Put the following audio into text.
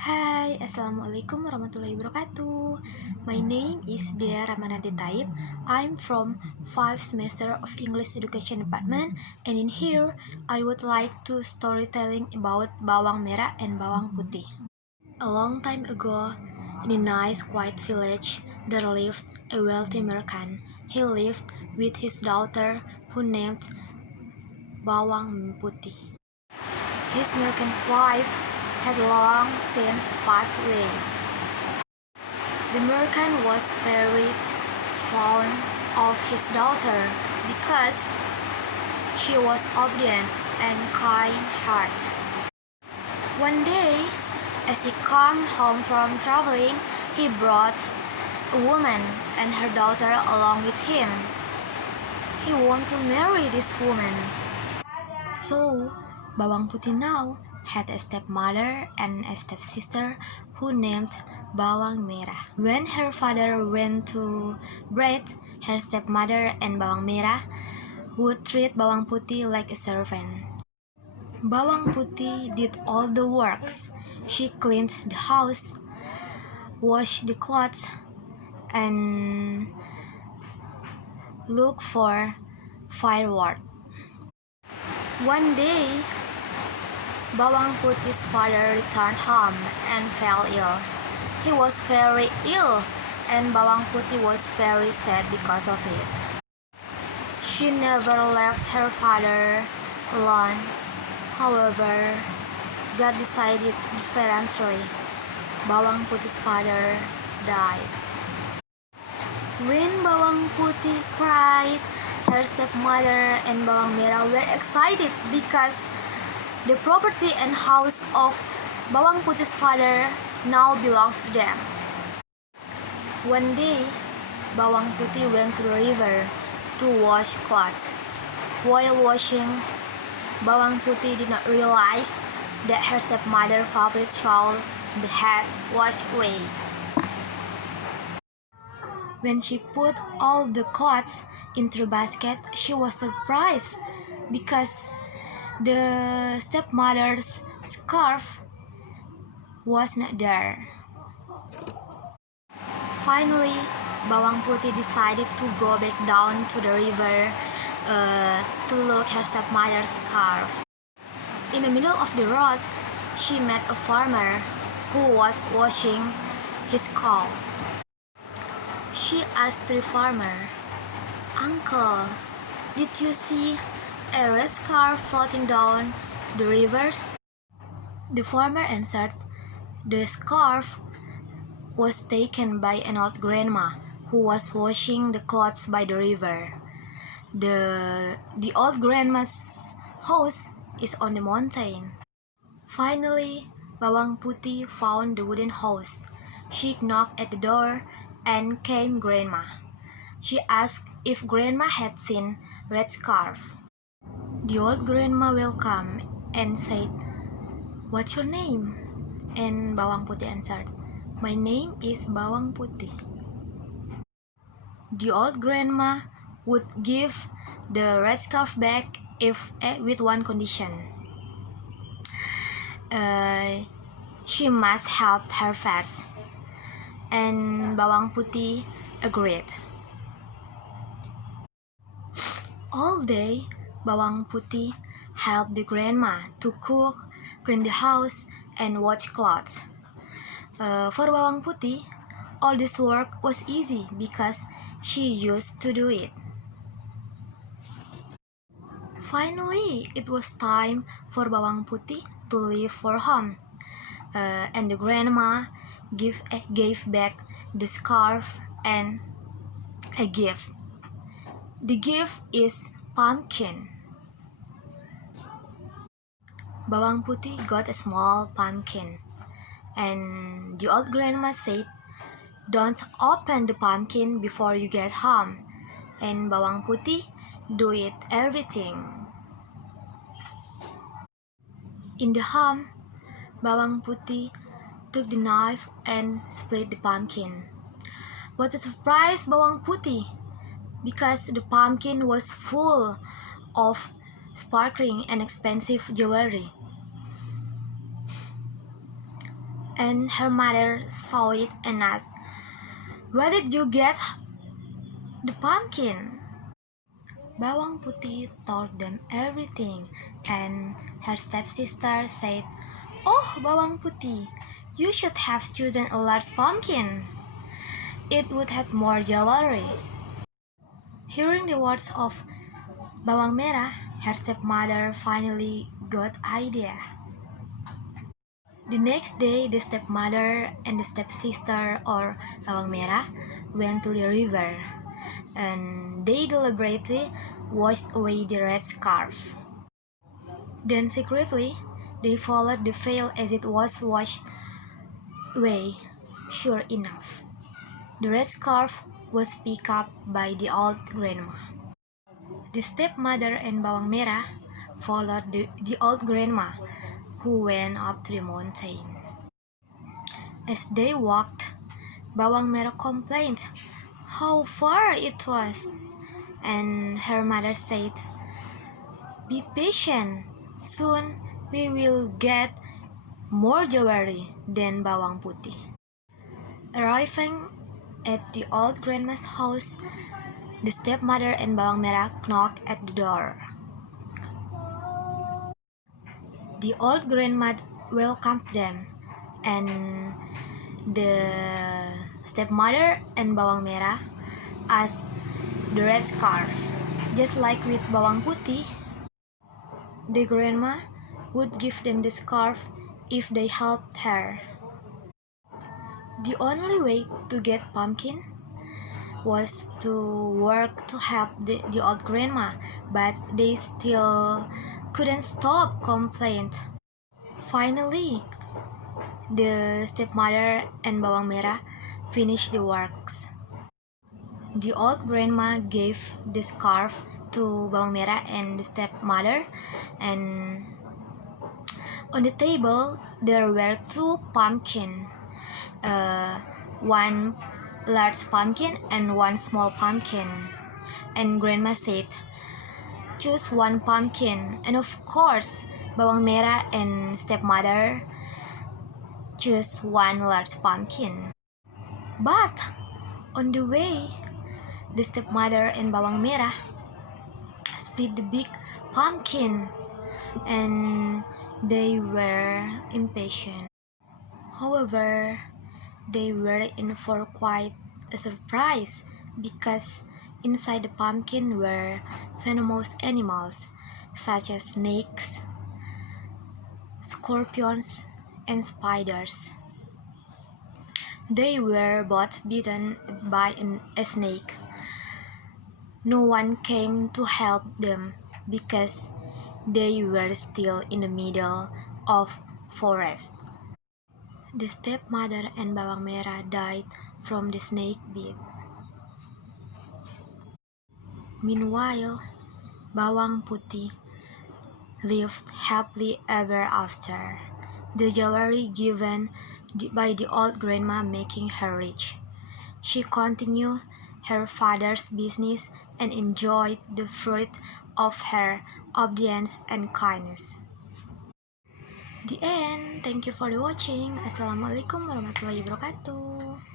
Hai, Assalamualaikum warahmatullahi wabarakatuh. My name is Dea Ramananti Taib. I'm from 5th semester of English Education Department, and in here, I would like to storytelling about bawang merah and bawang putih. A long time ago, in a nice quiet village, there lived a wealthy merchant. He lived with his daughter, who named Bawang Putih. His merchant wife had long since passed away. The merchant was very fond of his daughter because she was obedient and kind-hearted. One day, as he came home from traveling, he brought a woman and her daughter along with him. He wanted to marry this woman. So, Bawang Putih now had a stepmother and a stepsister who named Bawang Merah. When her father went to breed, her stepmother and Bawang Merah would treat Bawang Putih like a servant. Bawang Putih did all the works. She cleaned the house, washed the clothes, and looked for firewood. One day, Bawang Putih's father returned home and fell ill. He was very ill, and Bawang Putih was very sad because of it. She never left her father alone. However, God decided differently. Bawang Putih's father died. When Bawang Putih cried, her stepmother and Bawang Merah were excited because the property and house of Bawang Putih's father now belonged to them. One day, Bawang Putih went to the river to wash clothes. While washing, Bawang Putih did not realize that her stepmother's favorite shawl had washed away. When she put all the clothes into the basket, she was surprised because the stepmother's scarf was not there. Finally, Bawang Putih decided to go back down to the river to look her stepmother's scarf. In the middle of the road, she met a farmer who was washing his cow. She asked the farmer, "Uncle, did you see a red scarf floating down the rivers?" The farmer answered, "The scarf was taken by an old grandma who was washing the clothes by the river. The old grandma's house is on the mountain." Finally, Bawang Putih found the wooden house. She knocked at the door and came Grandma. She asked if Grandma had seen red scarf. The old grandma welcomed and said, "What's your name?" And Bawang Putih answered, "My name is Bawang Putih." The old grandma would give the red scarf back with one condition. She must help her first. And Bawang Putih agreed. All day, Bawang Putih helped the grandma to cook, clean the house, and wash clothes. For Bawang Putih, all this work was easy because she used to do it. Finally, it was time for Bawang Putih to leave for home, and the grandma gave back the scarf and a gift. The gift is pumpkin. Bawang Putih got a small pumpkin, and the old grandma said, "Don't open the pumpkin before you get home." And Bawang Putih do it everything. In the home, Bawang Putih took the knife and split the pumpkin. What a surprise, Bawang Putih! Because the pumpkin was full of sparkling and expensive jewelry. and her mother saw it and asked, "Where did you get the pumpkin?" Bawang Putih told them everything, and her stepsister said, "Oh, Bawang Putih, you should have chosen a large pumpkin. It would have more jewelry." Hearing the words of Bawang Merah, her stepmother finally got idea. The next day, the stepmother and the stepsister, or Bawang Merah, went to the river, and they deliberately washed away the red scarf. Then secretly, they followed the veil as it was washed away. Sure enough, the red scarf was picked up by the old grandma. The stepmother and Bawang Merah followed the old grandma, who went up to the mountain. As they walked, Bawang Merah complained how far it was, and her mother said, "Be patient, soon we will get more jewelry than Bawang Putih." Arriving at the old grandma's house, the stepmother and Bawang Merah knocked at the door. The old grandma welcomed them, and the stepmother and Bawang Merah asked the red scarf. Just like with Bawang Putih, the grandma would give them the scarf if they helped her. The only way to get pumpkin was to work to help the old grandma, but they still couldn't stop complaint. Finally, the stepmother and Bawang Merah finished the works. The old grandma gave the scarf to Bawang Merah and the stepmother, and on the table there were two pumpkins, one large pumpkin and one small pumpkin. And grandma said, "Choose one pumpkin." And of course, Bawang Merah and stepmother chose one large pumpkin. But on the way, the stepmother and Bawang Merah split the big pumpkin, and they were impatient. However, they were in for quite a surprise, because inside the pumpkin were venomous animals such as snakes, scorpions, and spiders. They were both bitten by a snake. No one came to help them because they were still in the middle of forest. The stepmother and Bawang Merah died from the snake bite. Meanwhile, Bawang Putih lived happily ever after. The jewelry given by the old grandma making her rich. She continued her father's business and enjoyed the fruit of her obedience and kindness. The end. Thank you for watching. Assalamualaikum warahmatullahi wabarakatuh.